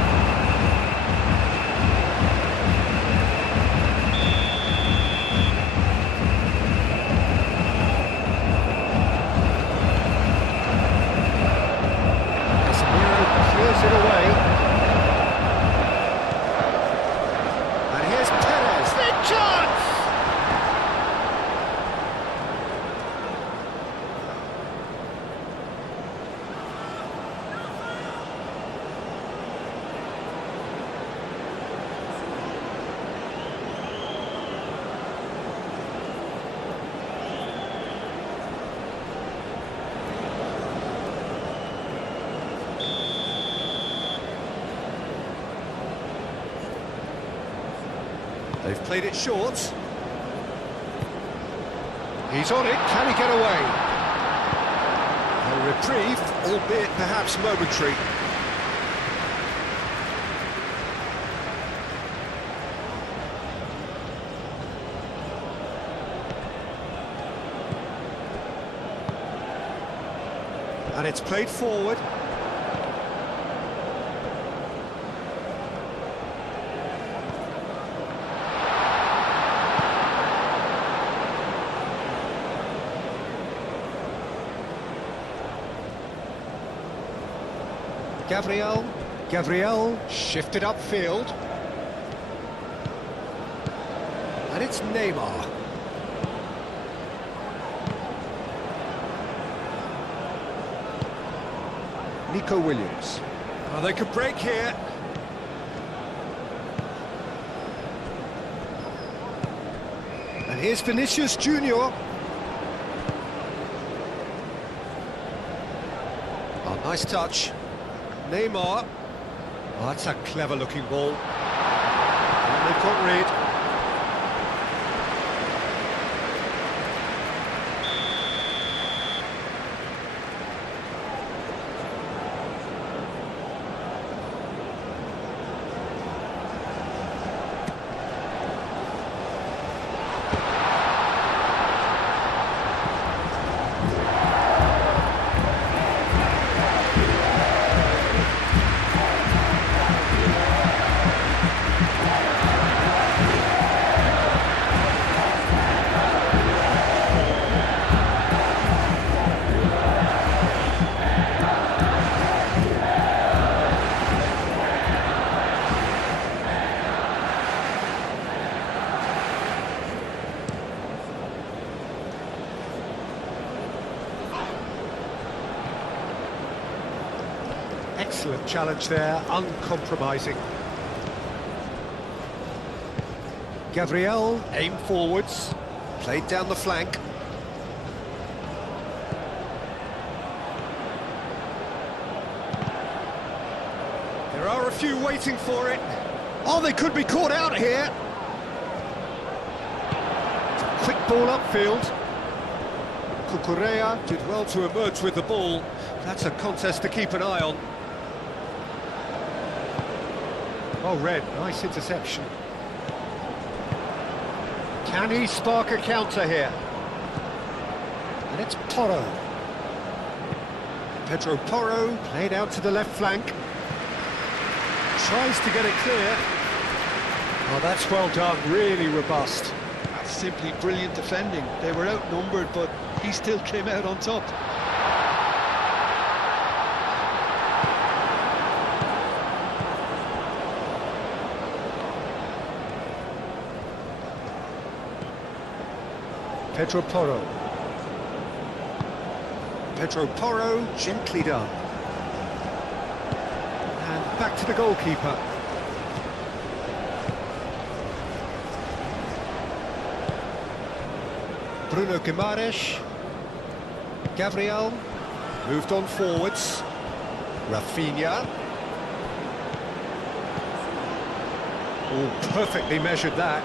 Casemiro clears it away. And here's Perez, big chance! They've played it short. He's on it, can he get away? A reprieve, albeit perhaps momentary. And it's played forward. Gabriel shifted upfield. And it's Neymar. Nico Williams. Oh, they could break here. And here's Vinicius Junior. Oh, nice touch. Neymar. Oh, that's a clever-looking ball. And they've got rid. Excellent challenge there, uncompromising. Gabriel, aim forwards, played down the flank. There are a few waiting for it. Oh, they could be caught out here. Quick ball upfield. Cucurella did well to emerge with the ball. That's a contest to keep an eye on. Oh, Red, nice interception. Can he spark a counter here? And it's Porro. Pedro Porro played out to the left flank. Tries to get it clear. Oh, that's well done, really robust. That's simply brilliant defending. They were outnumbered, but he still came out on top. Pedro Porro. Pedro Porro, gently done. And back to the goalkeeper. Bruno Guimaraes. Gabriel. Moved on forwards. Rafinha. Oh, perfectly measured that.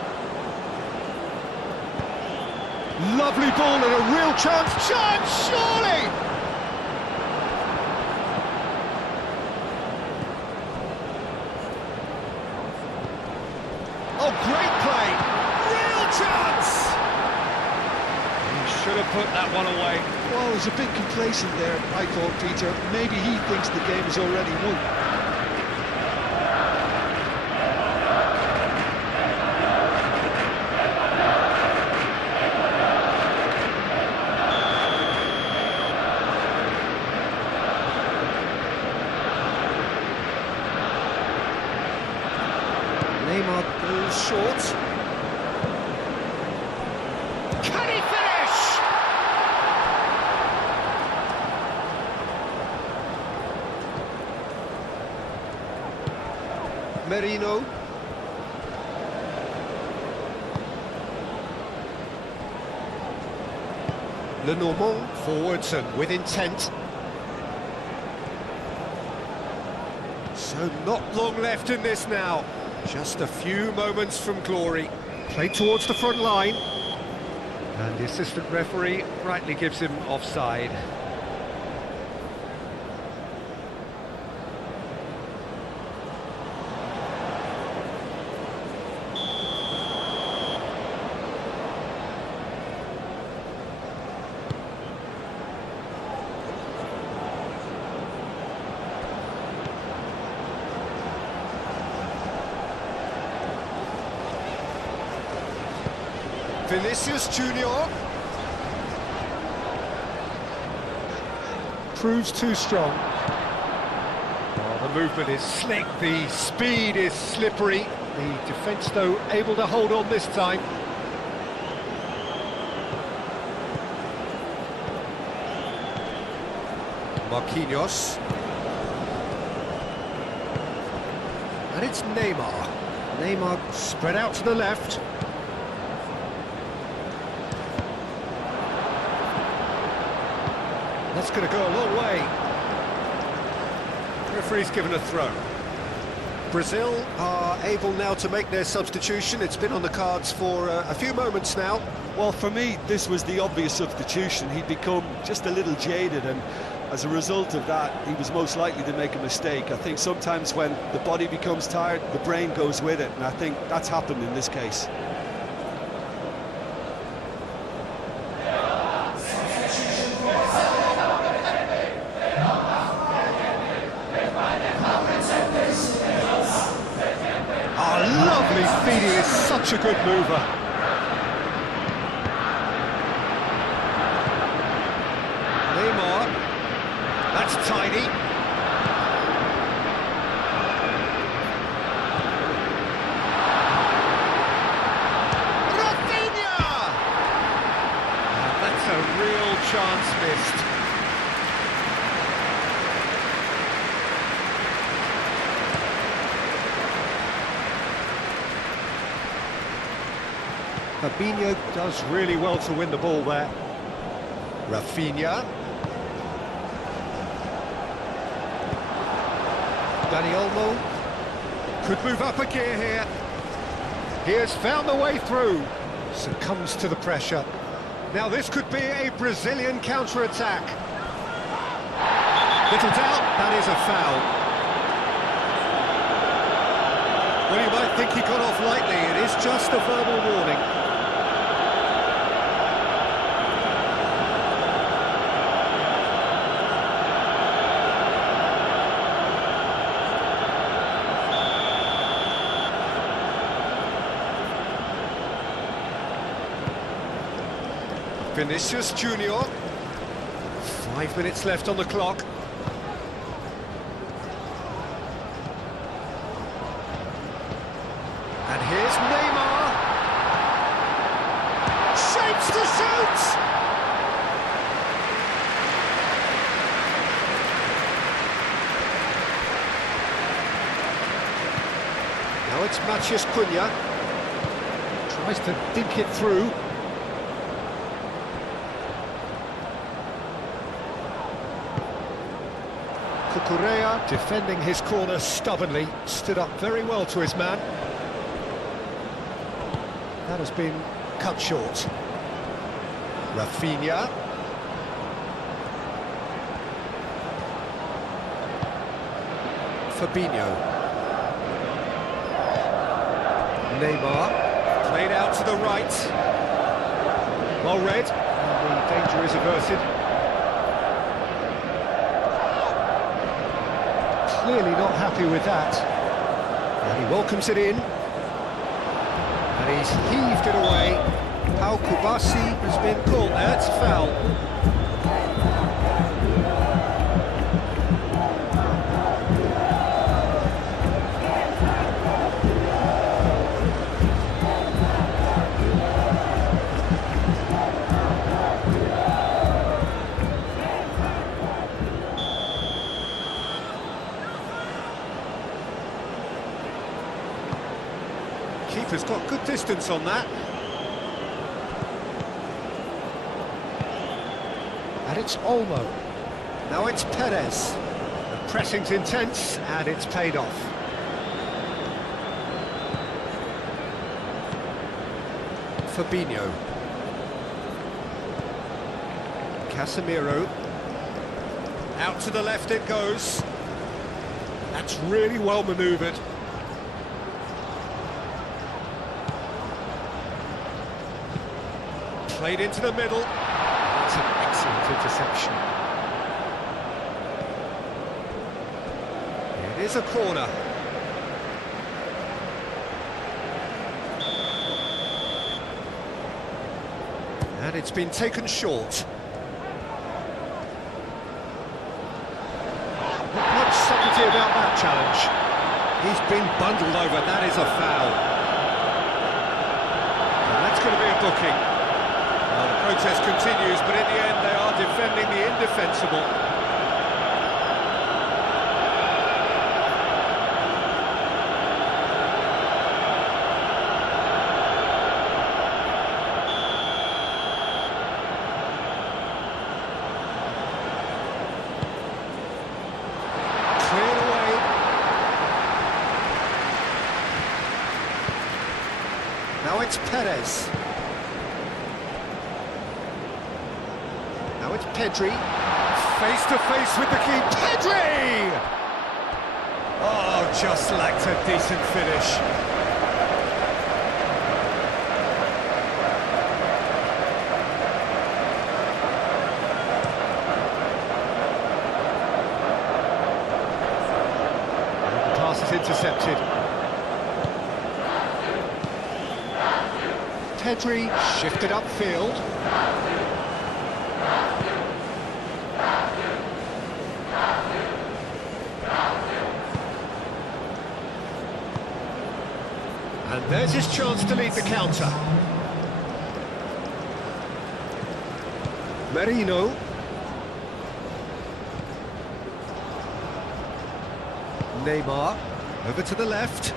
Lovely ball and a real chance, surely! Oh, great play! Real chance! He should have put that one away. Well, he was a bit complacent there, I thought, Peter. Maybe he thinks the game is already won. Neymar goes short. Can he finish? Merino. Lenormand forwards and with intent. So not long left in this now. Just a few moments from glory. Played towards the front line. And the assistant referee rightly gives him offside. Vinicius Junior proves too strong. Oh, the movement is slick, the speed is slippery. The defence, though, able to hold on this time. Marquinhos. And it's Neymar. Neymar spread out to the left. That's going to go a long way. The referee's given a throw. Brazil are able now to make their substitution. It's been on the cards for a few moments now. Well, for me, this was the obvious substitution. He'd become just a little jaded, and as a result of that, he was most likely to make a mistake. I think sometimes when the body becomes tired, the brain goes with it, and I think that's happened in this case. Lovely feeding, is such a good mover. Neymar, that's tidy. Rafinha! That's a real chance missed. Fabinho does really well to win the ball there. Rafinha. Dani Olmo could move up a gear here. He has found the way through. Succumbs to the pressure. Now this could be a Brazilian counter-attack. Little doubt, that is a foul. Well, you might think he got off lightly. It is just a verbal warning. Vinicius Junior. 5 minutes left on the clock. And here's Neymar. Shapes to shoot! Now it's Matheus Cunha. Tries to dink it through. Correa defending his corner stubbornly, stood up very well to his man. That has been cut short. Rafinha. Fabinho. Neymar. Played out to the right. Well read, and the danger is averted. Clearly not happy with that. And he welcomes it in. And he's heaved it away. Pau Kubasi has been caught there, it's a foul. Keeper's got good distance on that. And it's Olmo. Now it's Perez. The pressing's intense, and it's paid off. Fabinho. Casemiro. Out to the left it goes. That's really well manoeuvred. Played into the middle. That's an excellent interception. It is a corner. And it's been taken short. Not much subtlety about that challenge. He's been bundled over, that is a foul. And that's going to be a booking. Well, the protest continues, but in the end they are defending the indefensible. Cleared away. Now it's Perez. Now it's Pedri, face to face with the keeper. Pedri! Oh, just lacked a decent finish. And the pass is intercepted. Pedri shifted upfield. And there's his chance to lead the counter. Merino. Neymar, over to the left.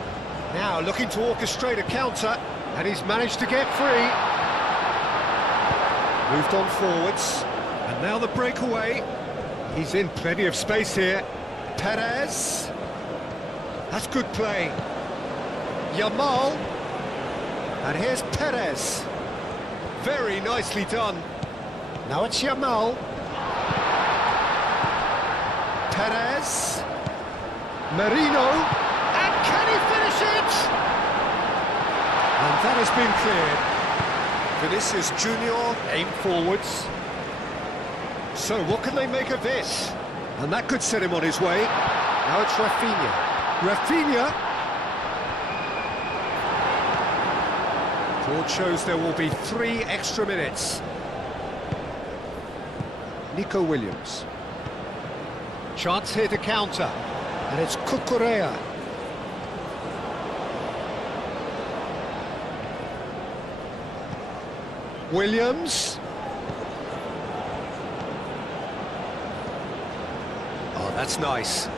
Now looking to orchestrate a counter. And he's managed to get free. Moved on forwards. And now the breakaway. He's in plenty of space here. Perez. That's good play. Yamal. And here's Perez. Very nicely done. Now it's Yamal. Perez. Merino. And can he finish it? And that has been cleared. Vinicius Junior, aim forwards. So what can they make of this? And that could set him on his way. Now it's Rafinha. Rafinha. Board shows there will be 3 extra minutes. Nico Williams. Chance here to counter. And it's Cucurella. Williams. Oh, that's nice.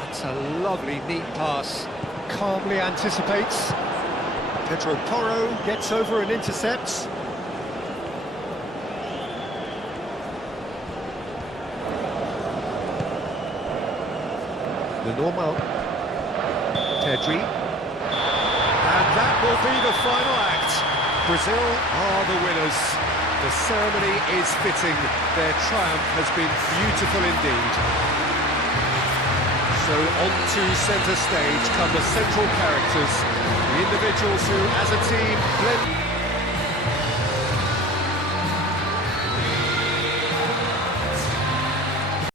That's a lovely, neat pass. Calmly anticipates. Pedro Porro gets over and intercepts. The normal. Pedri. And that will be the final act. Brazil are the winners. The ceremony is fitting. Their triumph has been beautiful indeed. So on to centre stage come the central characters, the individuals who, as a team, blend...